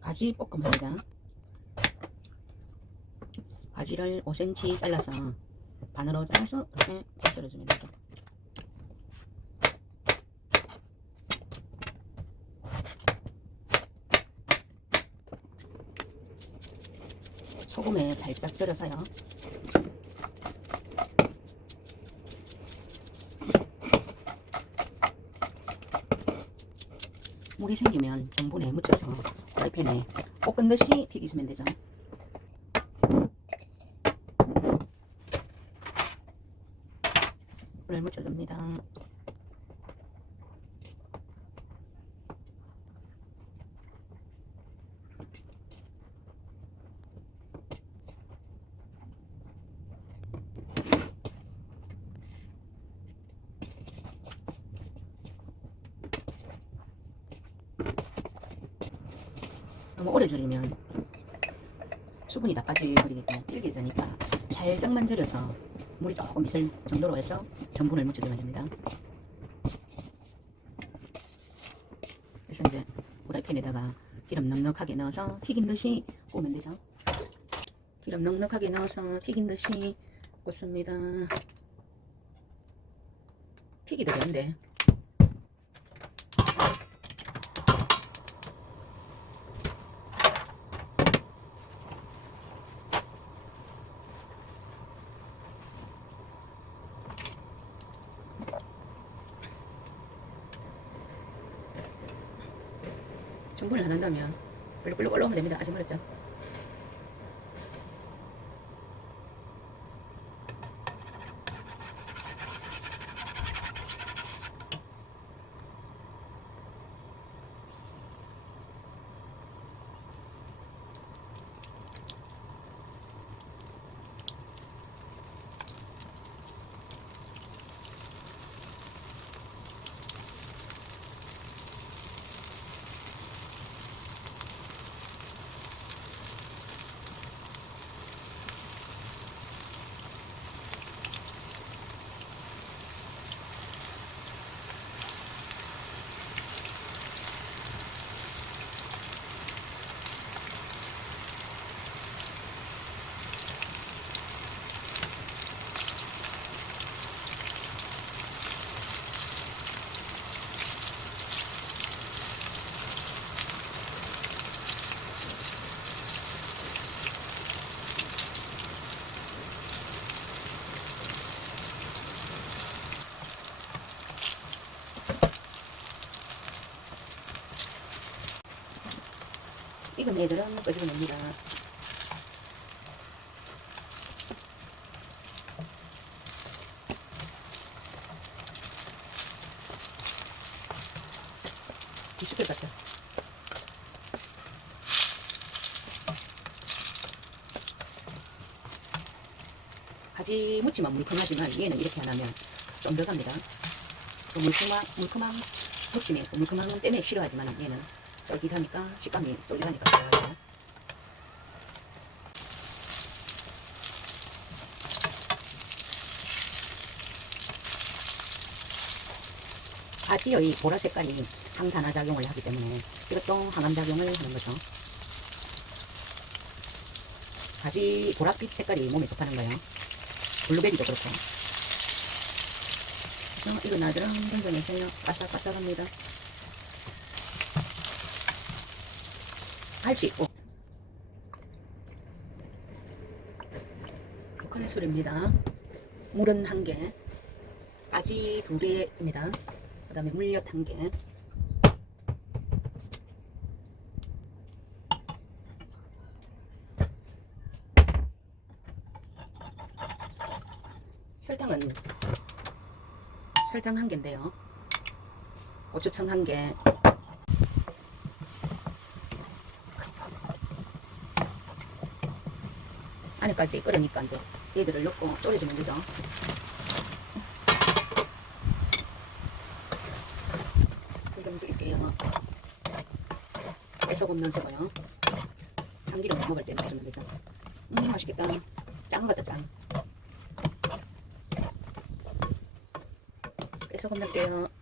가지 볶음합니다. 가지를 5cm 잘라서 반으로 잘라서 이렇게 썰어주면 되죠. 소금에 살짝 절여서요. 물이 생기면 전분에 묻혀서 팬에 볶은 듯이 튀기시면 되죠. 물을 묻혀줍니다. 너무 오래 절이면 수분이 때문에 질겨지니까 살짝만 절여서 물이 조금 있을 정도로 해서 전분을 묻혀주면 됩니다. 그래서 이제 후라이팬에다가 기름 넉넉하게 넣어서 튀긴 듯이 구우면 되죠. 기름 넉넉하게 넣어서 튀긴 듯이 굽습니다. 튀기도 되는데 충분히 안 한다면 블룩블룩 올라오면 됩니다. 아직 멀었죠? 익은 애들은 끄집어 냅니다. 비슷해 같다. 가지 무치만 물컹하지만 얘는 이렇게 안 하면 좀 더 갑니다. 무침이 또 물컹한 건 때문에 싫어하지만 얘는 쫄깃하니까 식감이 쫄깃하니까 좋아요. 가지의 보라 색깔이 항산화 작용을 하기 때문에 이것도 항암 작용을 하는 거죠. 가지 보랏빛 색깔이 몸에 좋다는 거예요. 블루베리도 그렇고. 이거 나들랑 던져내세요. 바삭바삭합니다. 갈치 있고. 북한의 술입니다. 물은 한 개, 가지 두 개입니다. 그 다음에 물엿 한 개. 설탕은 설탕 한 개인데요. 고추청 한 개. 안에까지 끓으니까 이제 얘들을 넣고 졸여주면 되죠. 불좀 줄게요. 애소금 넣어서고요. 참기름 먹을 때 넣어주면 되죠. 음 맛있겠다. 짠 같다 짠. 애소금 넣을게요.